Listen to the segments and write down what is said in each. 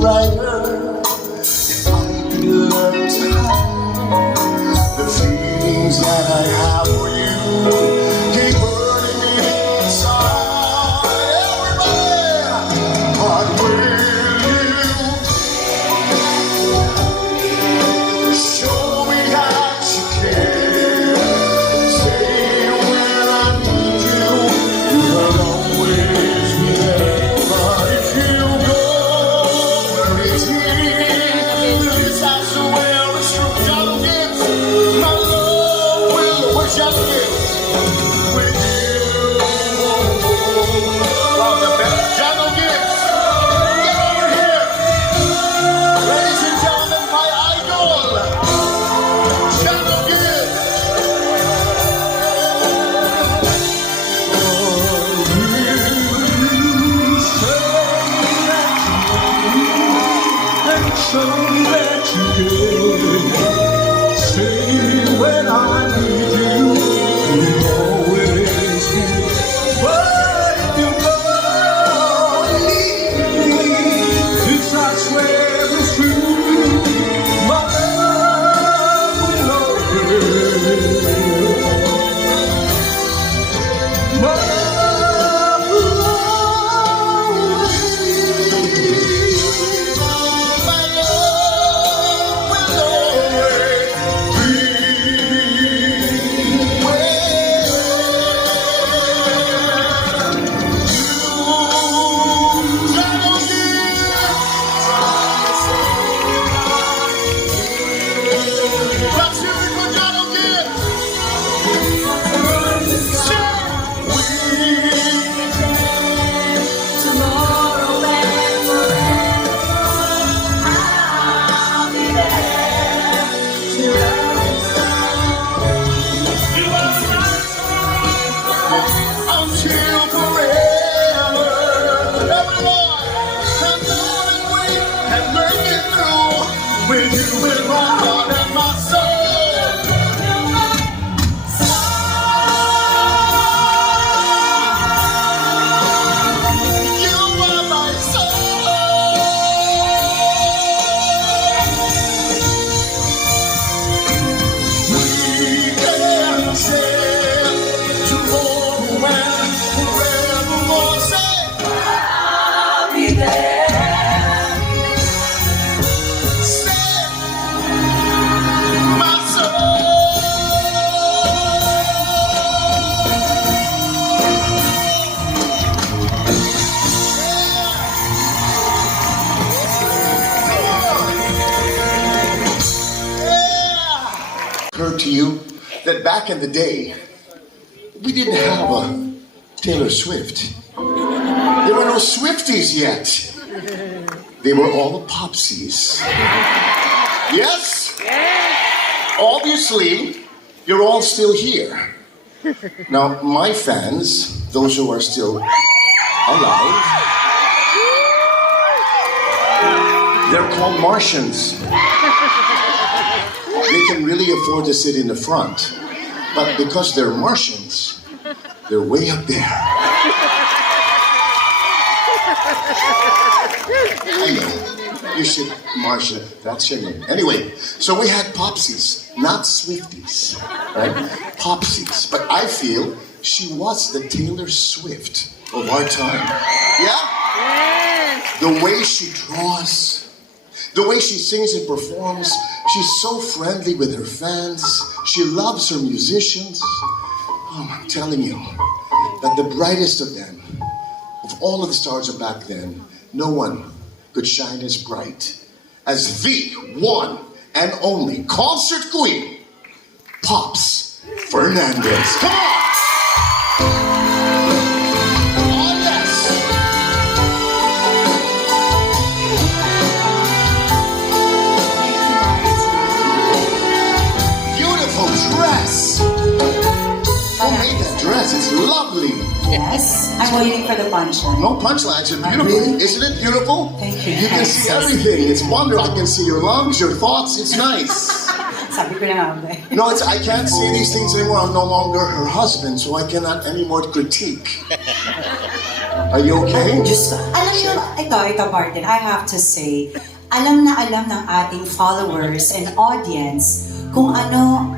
brighter if I could learn to hide the feelings that I have for you. Keep burning me inside. Everybody, but will you show me that you care? Say when I need you, you'll always be there. But if you go where it's here, it's not so well, it's true. I don't get my love will wish I did with you. Wow, the best. John O'Gibbs, get over here. Ladies and gentlemen, my idol, John O'Gibbs. Show me that you care. Say when I need you, you'll always be. But if you go and leave me, it's I swear it's true. My love will always. My love will always. My love will always be Tomorrow and forever, I'll be there to love until forever. Everyone, come on and wait and make it through with you in my heart and my soul. You are my soul. We can share tomorrow and forevermore. Say, I'll be there. say, my soul. Occurred to you that back in the day, we didn't have a Taylor Swift. There were no Swifties yet. They were all Popsies. Yes? Obviously, you're all still here. Now, my fans, those who are still alive, they're called Martians. They can really afford to sit in the front. But because they're Martians, they're way up there. I know. You should, Marcia, that's your name. Anyway, so we had Popsies, not Swifties, right? Popsies. But I feel she was the Taylor Swift of our time. Yeah? The way she draws, the way she sings and performs, she's so friendly with her fans. She loves her musicians. Oh, I'm telling you that the brightest of them, of all of the stars of back then, no one could shine as bright as the one and only concert queen, Pops Fernandez. Come on! Oh, yes! Beautiful dress! Who made that dress? It's lovely. Yes, I'm waiting for the punchline. No punchlines, it's beautiful. Really? Isn't it beautiful? Thank you. You can Yes, see yes. everything. It's wonderful. I can see your lungs, your thoughts. It's nice. Sabi ko na nga ba eh. No, I can't say these things anymore. I'm no longer her husband, so I cannot anymore critique. Are you okay? Diyos ko. Alam niyo, ito, Martin, I have to say, alam na alam ng ating followers and audience kung ano,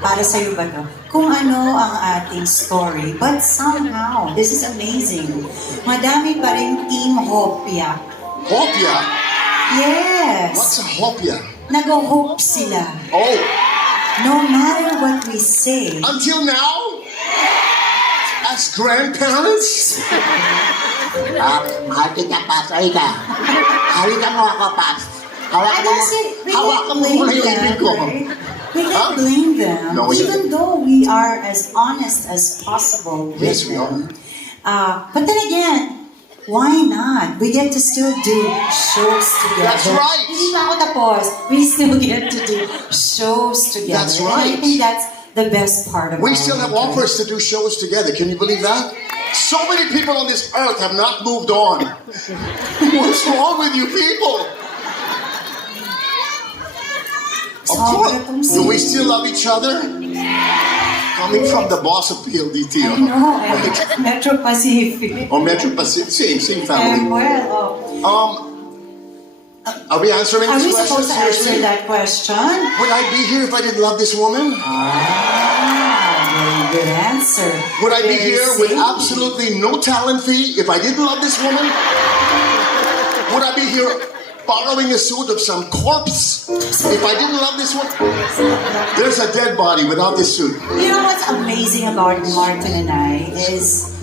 para sa'yo ba to? Kung ano ang ating story. But somehow, this is amazing. Madami pa rin Team Hopia. Hopia? Yes! What's a hopia? Nag-hope sila. Oh, No matter what we say, until now? As grandparents? Mahal kita, Paps. Halika. Halika mo ako, Paps. I don't say, we hawakan mo can't muna blame yung ibig them, ko. right? We can't Huh? blame them. No, we even though we are as honest as possible with Yes, we them. But then again, why not? We get to still do shows together. That's right. Hindi pa ako tapos. We still get to do shows together. That's And right. I think that's the best part of We our still have life. offers to do shows together. Can you believe that? So many people on this earth have not moved on. What's wrong with you people? Of course. Do we still love each other? Coming from the boss of PLDT. I know, and Metro Pacific. Or Metro Pacific. Same And family. well, Are we answering are this we question supposed to answer seriously? that question? Would I be here if I didn't love this woman? Very good answer. Would I be Very here with simple. absolutely no talent fee if I didn't love this woman? Would I be here borrowing a suit of some corpse if I didn't love this one? There's a dead body without this suit. You know what's amazing about Martin and I is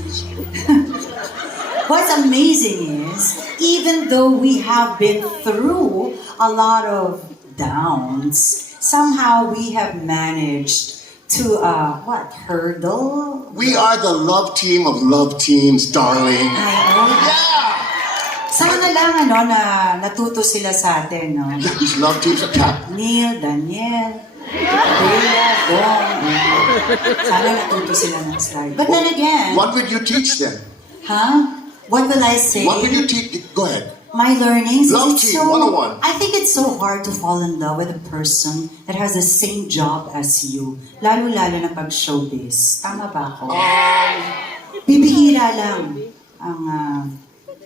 what's amazing is even though we have been through a lot of downs, somehow we have managed to hurdle. We are the love team of love teams, darling. I know. Yeah! Sana lang na natuto sila sa atin, no? These love teams are cap. Neil, Daniel, Bea, Dong. Sana natuto sila ng slide. But then again, What would you teach them? huh? What will I say? What would you teach? Go ahead. My learnings. Love is team, 101. I think it's so hard to fall in love with a person that has the same job as you. Lalo-lalo na pag showbiz. Tama ba ako? Bibihira lang ang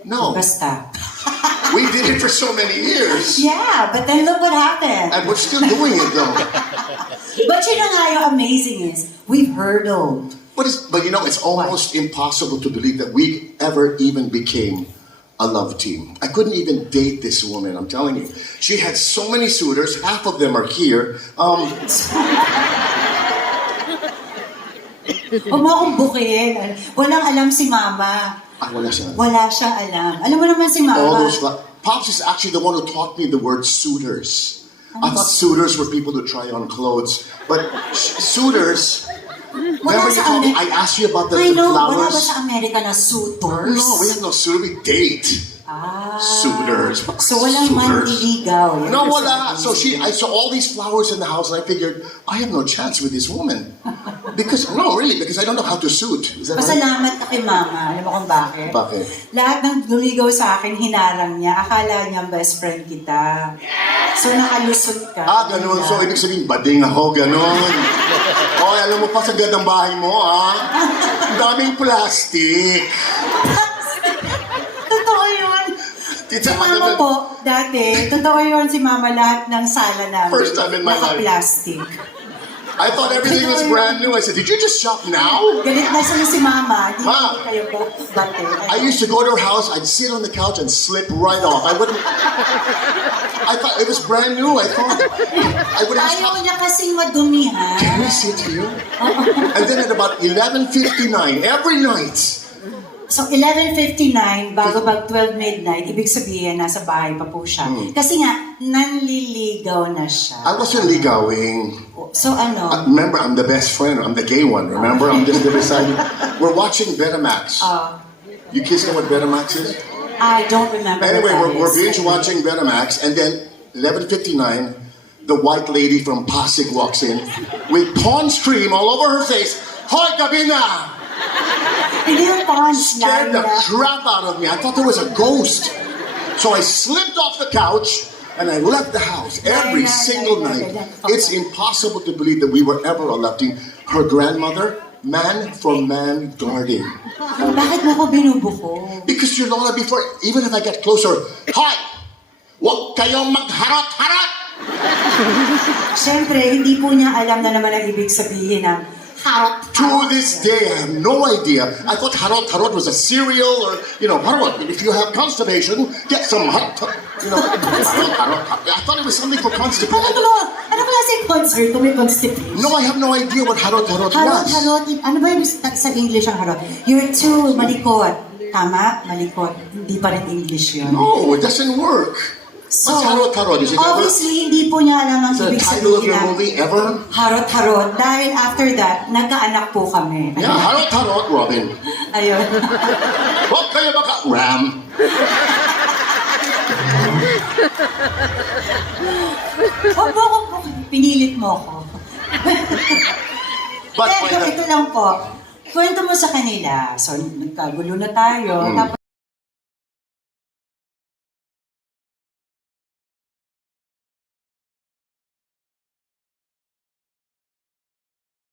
No. basta. We did it for so many years. Yeah, but then look what happened. And we're still doing it though. But you know nga, yung amazing is, we've hurdled. But you know, it's almost impossible to believe that we ever even became a love team. I couldn't even date this woman, I'm telling you. She had so many suitors, half of them are here. Huwag mo akong bukin. Walang alam si Mama. Wala siya. Wala siyang alam. Alam mo naman si Mama. All those Pops is actually the one who taught me the word suitors. I thought suitors were people who try on clothes, but suitors. Remember you told me, I asked you about the I know, wala ba flowers. sa Amerika na suitors? No, we have no suitor. We date. Suitors. So walang Suitors. manliligaw. No, wala. So I saw all these flowers in the house, and I figured I have no chance with this woman because I don't know how to suit. Is that right? Pasalamat ka kay Mama. Alam mo kung bakit? Bakit? Lahat ng luligaw sa akin, hinarang niya. Akala niya best friend kita. So nakalusot ka. Ganun. So, ibig sabihin, bading ako, ganun. Oy, alam mo pa sa gandang bahay mo, Ang daming plastic. Totoo yun. Tita, Si Mama po, dati, totoo yun si Mama, lahat ng sala namin. First time in my life. Naka-plastic. I thought everything was brand new. I said, did you just shop now? Galit na sila si Mama. Hindi Ma. kayo ba? Dati. I used to go to her house, I'd sit on the couch and slip right off. I thought it was brand new. I would ask, Ayaw niya kasing madumihan. can we sit here? And then at about 11:59, every night, So, 11:59, bago pag 12 midnight, ibig sabihin, nasa bahay pa po siya. Kasi nga, nanliligaw na siya. I wasn't ligawing. So, ano? Remember, I'm the best friend. I'm the gay one. Remember, I'm just the beside you. We're watching Betamax. You kids know what Betamax is? I don't remember Anyway, what that we're is. binge watching Betamax, and then 11:59, the white lady from Pasig walks in with Pond's cream all over her face. Hoy, Gabina! Hindi yung Scared punchline the na. crap out of me. I thought there was a ghost. So I slipped off the couch and I left the house every single night. It's impossible to believe that we were ever a love team. Her grandmother man for man guarding. Bakit mo ko binubuko? Because your Lola before, even if I get closer, Hoy! Huwag kayong magharot-harot! Siyempre, hindi po niya alam na naman ang ibig sabihin ng harot. To this day, I have no idea. I thought harot was a cereal or, harot. If you have constipation, get some harot. Harot. I thought it was something for constipation. Ano klaseng concert kung may constipation? No, I have no idea what harot Harot, was. harot. Ano ba yung sa English ang harot? You're too malikot. Tama? Malikot. Hindi pa rin English yun. No, it doesn't work. So, What's harot? Is it obviously, hindi po niya alam ang the ibig title of sabihin your ng movie ever? harot-harot. Dahil after that, nagkaanak po kami. Yeah, harot, Robin. Ayun. Huwag kayo Ram. Huwag mo ko po. Pinilit mo ko. But Pero ito lang po. Kwento mo sa kanila. So, nagkagulo na tayo. Tapos,